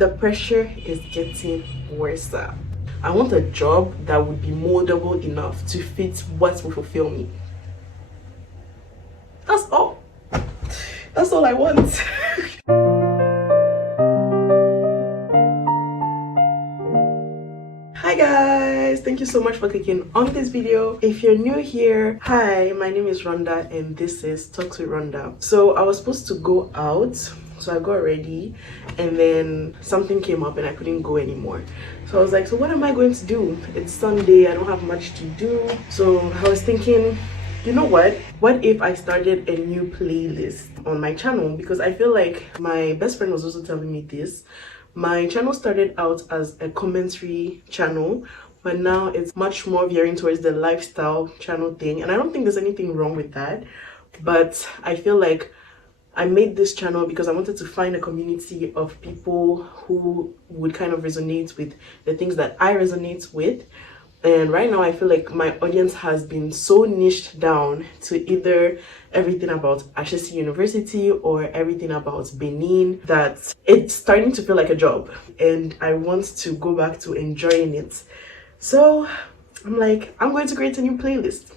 the pressure is getting worse. I want a job that would be moldable enough to fit what will fulfill me. That's all. That's all I want. Hi guys, thank you so much for clicking on this video. If you're new here, hi, my name is Rhonda and this is Talks with Rhonda. So I was supposed to go out, so I got ready and then something came up and I couldn't go anymore. So I was like, so what am I going to do? It's Sunday, I don't have much to do. So I was thinking, you know what if I started a new playlist on my channel? Because I feel like my best friend was also telling me this. My channel started out as a commentary channel, but now it's much more veering towards the lifestyle channel thing, and I don't think there's anything wrong with that. But I feel like I made this channel because I wanted to find a community of people who would kind of resonate with the things that I resonate with. And right now I feel like my audience has been so niched down to either everything about Ashesi University or everything about Benin that it's starting to feel like a job, and I want to go back to enjoying it. So I'm like, I'm going to create a new playlist,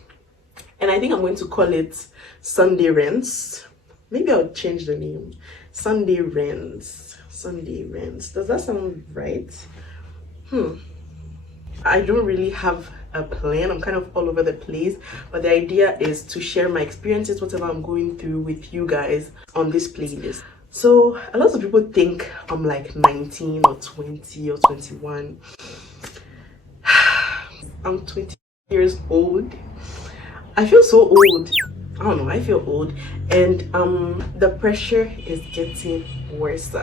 and I think I'm going to call it Sunday Rents. Maybe I'll change the name. Sunday Rents. Sunday Rents. Does that sound right? I don't really have a plan. I'm kind of all over the place, but the idea is to share my experiences, whatever I'm going through, with you guys on this playlist. So a lot of people think I'm like 19 or 20 or 21. I'm 20 years old. I feel so old. I don't know, I feel old, and the pressure is getting worse.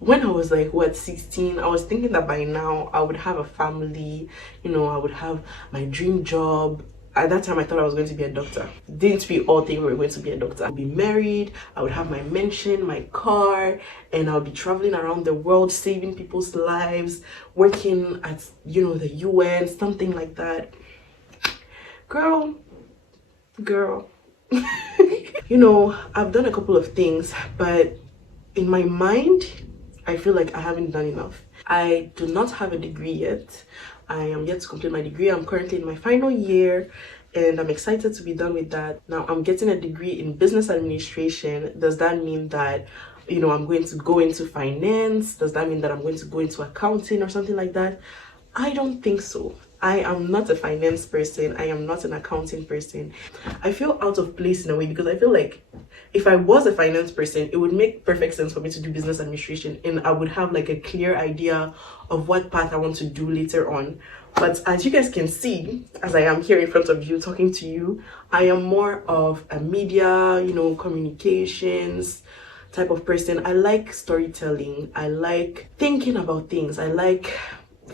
When I was like 16, I was thinking that by now I would have a family, you know, I would have my dream job. At that time I thought I was going to be a doctor. Didn't we all think we were going to be a doctor? I'd be married, I would have my mansion, my car, and I'll be traveling around the world saving people's lives, working at, you know, the UN, something like that. Girl. You know, I've done a couple of things, but in my mind I feel like I haven't done enough. I do not have a degree yet. I am yet to complete my degree. I'm currently in my final year and I'm excited to be done with that. Now I'm getting a degree in business administration. Does that mean that, you know, I'm going to go into finance? Does that mean that I'm going to go into accounting or something like that? I don't think so. I am not a finance person. I am not an accounting person. I feel out of place in a way because I feel like if I was a finance person, it would make perfect sense for me to do business administration and I would have like a clear idea of what path I want to do later on. But as you guys can see, as I am here in front of you talking to you, I am more of a media, you know, communications type of person. I like storytelling. I like thinking about things. I like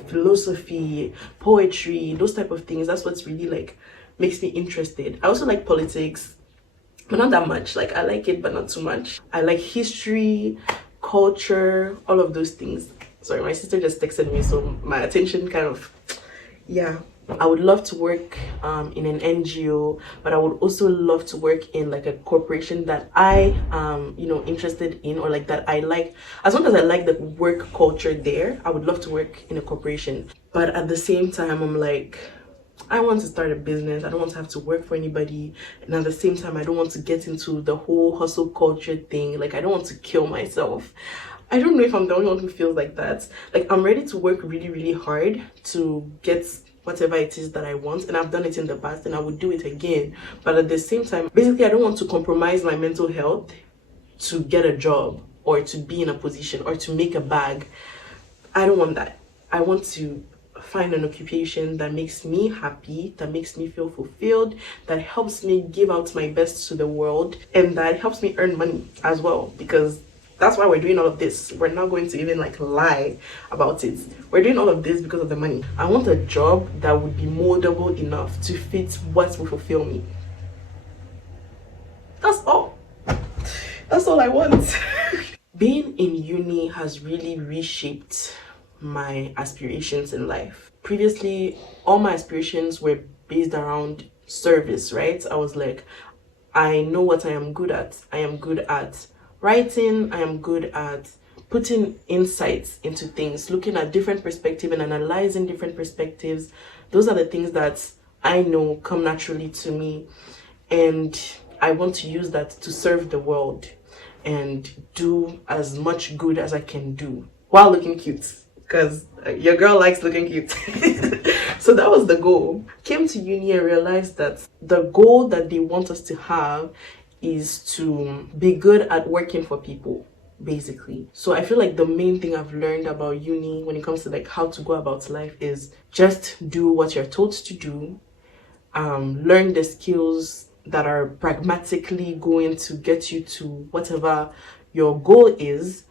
philosophy, poetry, those type of things. That's what's really like makes me interested. I also like politics, but not that much. Like I like it but not too much. I like history, culture, all of those things. Sorry, my sister just texted me, so my attention kind of, yeah. I would love to work in an NGO, but I would also love to work in like a corporation that I you know, interested in, or like that I like. As long as I like the work culture there, I would love to work in a corporation. But at the same time, I'm like, I want to start a business. I don't want to have to work for anybody, and at the same time I don't want to get into the whole hustle culture thing. Like I don't want to kill myself. I don't know if I'm the only one who feels like that. Like I'm ready to work really hard to get whatever it is that I want, and I've done it in the past and I would do it again. But at the same time, basically I don't want to compromise my mental health to get a job or to be in a position or to make a bag. I don't want that. I want to find an occupation that makes me happy, that makes me feel fulfilled, that helps me give out my best to the world, and that helps me earn money as well, because that's why we're doing all of this. We're not going to even like lie about it. We're doing all of this because of the money. I want a job that would be moldable enough to fit what will fulfill me. That's all. That's all I want. Being in uni has really reshaped my aspirations in life. Previously, all my aspirations were based around service, right? I was like, I know what I am good at. I am good at writing, I am good at putting insights into things, looking at different perspectives and analyzing different perspectives. Those are the things that I know come naturally to me, and I want to use that to serve the world and do as much good as I can do while looking cute, because your girl likes looking cute. So that was the goal. Came to uni and realized that the goal that they want us to have is to be good at working for people, basically. So I feel like the main thing I've learned about uni when it comes to like how to go about life is just do what you're told to do. Learn the skills that are pragmatically going to get you to whatever your goal is,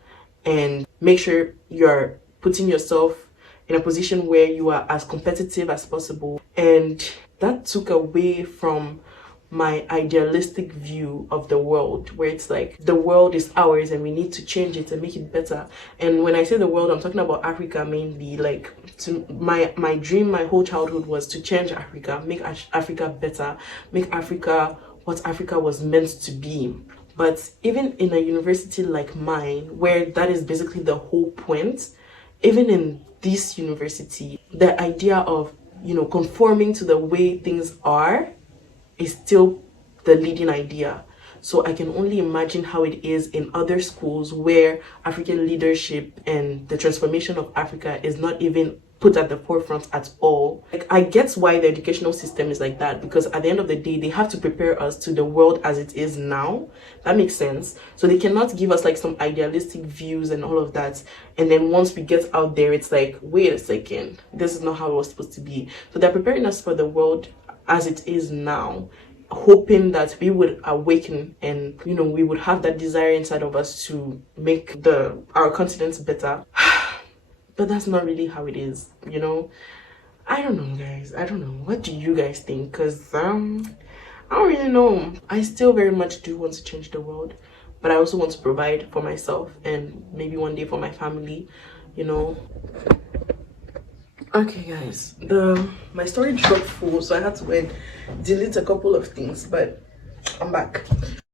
and make sure you're putting yourself in a position where you are as competitive as possible. And that took away from my idealistic view of the world, where it's like the world is ours and we need to change it and make it better. And when I say the world, I'm talking about Africa mainly. Like, to my dream my whole childhood was to change Africa, make Africa better, make Africa what Africa was meant to be. But even in a university like mine, where that is basically the whole point, even in this university, the idea of, conforming to the way things are is still the leading idea. So I can only imagine how it is in other schools where African leadership and the transformation of Africa is not even put at the forefront at all. Like, I get why the educational system is like that, because at the end of the day, they have to prepare us to the world as it is now. That makes sense. So they cannot give us like some idealistic views and all of that, and then once we get out there, it's like, wait a second, this is not how it was supposed to be. So they're preparing us for the world as it is now, hoping that we would awaken and we would have that desire inside of us to make our continent better. But that's not really how it is. I don't know, guys. I don't know. What do you guys think? Because I don't really know. I still very much do want to change the world, but I also want to provide for myself and maybe one day for my family. Okay, guys, my storage got full, so I had to delete a couple of things, but I'm back.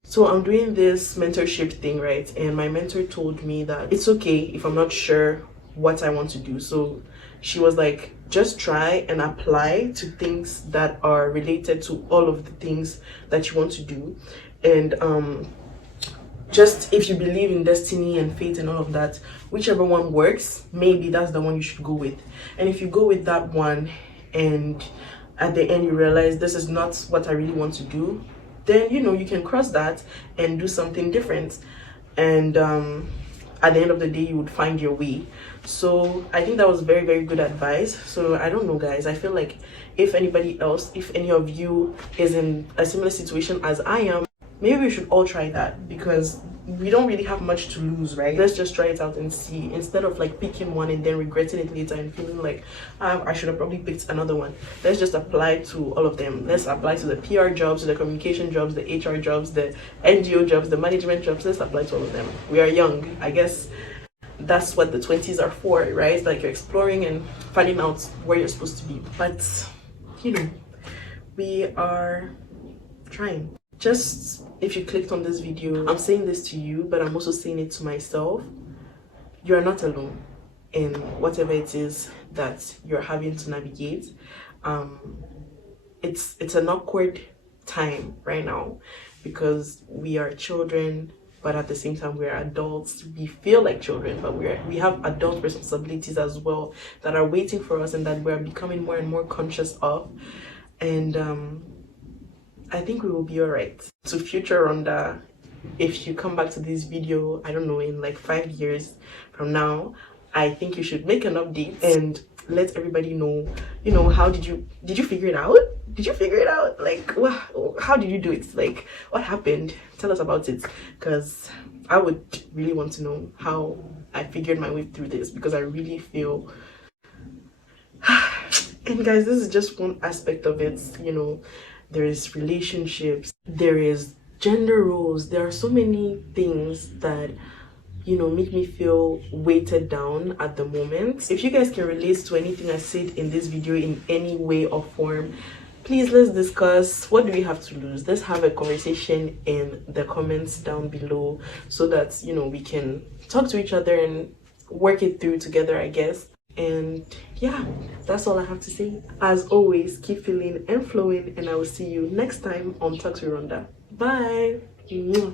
So I'm doing this mentorship thing, right? And my mentor told me that it's okay if I'm not sure what I want to do. So she was like, just try and apply to things that are related to all of the things that you want to do. And just, if you believe in destiny and fate and all of that, whichever one works, maybe that's the one you should go with. And if you go with that one and at the end you realize this is not what I really want to do, then you can cross that and do something different. And at the end of the day, you would find your way. So I think that was very, very good advice. So I don't know, guys, I feel like if any of you is in a similar situation as I am, maybe we should all try that, because we don't really have much to lose, right? Let's just try it out and see, instead of like picking one and then regretting it later and feeling like I should have probably picked another one. Let's just apply to all of them. Let's apply to the PR jobs, the communication jobs, the HR jobs, the NGO jobs, the management jobs. Let's apply to all of them. We are young, I guess. That's what the 20s are for, right? Like, you're exploring and finding out where you're supposed to be. But we are trying. Just, if you clicked on this video, I'm saying this to you, but I'm also saying it to myself. You are not alone in whatever it is that you're having to navigate. It's an awkward time right now, because we are children, but at the same time we are adults. We feel like children, but we have adult responsibilities as well that are waiting for us and that we're becoming more and more conscious of. And I think we will be all right. So future Rhonda, if you come back to this video, I don't know, in like 5 years from now, I think you should make an update and let everybody know, how did you figure it out? Did you figure it out? Like, how did you do it? Like, what happened? Tell us about it, because I would really want to know how I figured my way through this, because I really feel and guys, this is just one aspect of it. There is relationships, there is gender roles, there are so many things that make me feel weighted down at the moment. If you guys can relate to anything I said in this video in any way or form, please, let's discuss. What do we have to lose? Let's have a conversation in the comments down below so that, you know, we can talk to each other and work it through together, I guess. And yeah, that's all I have to say. As always, keep feeling and flowing, and I will see you next time on Talks with Rhonda. Bye. Mwah.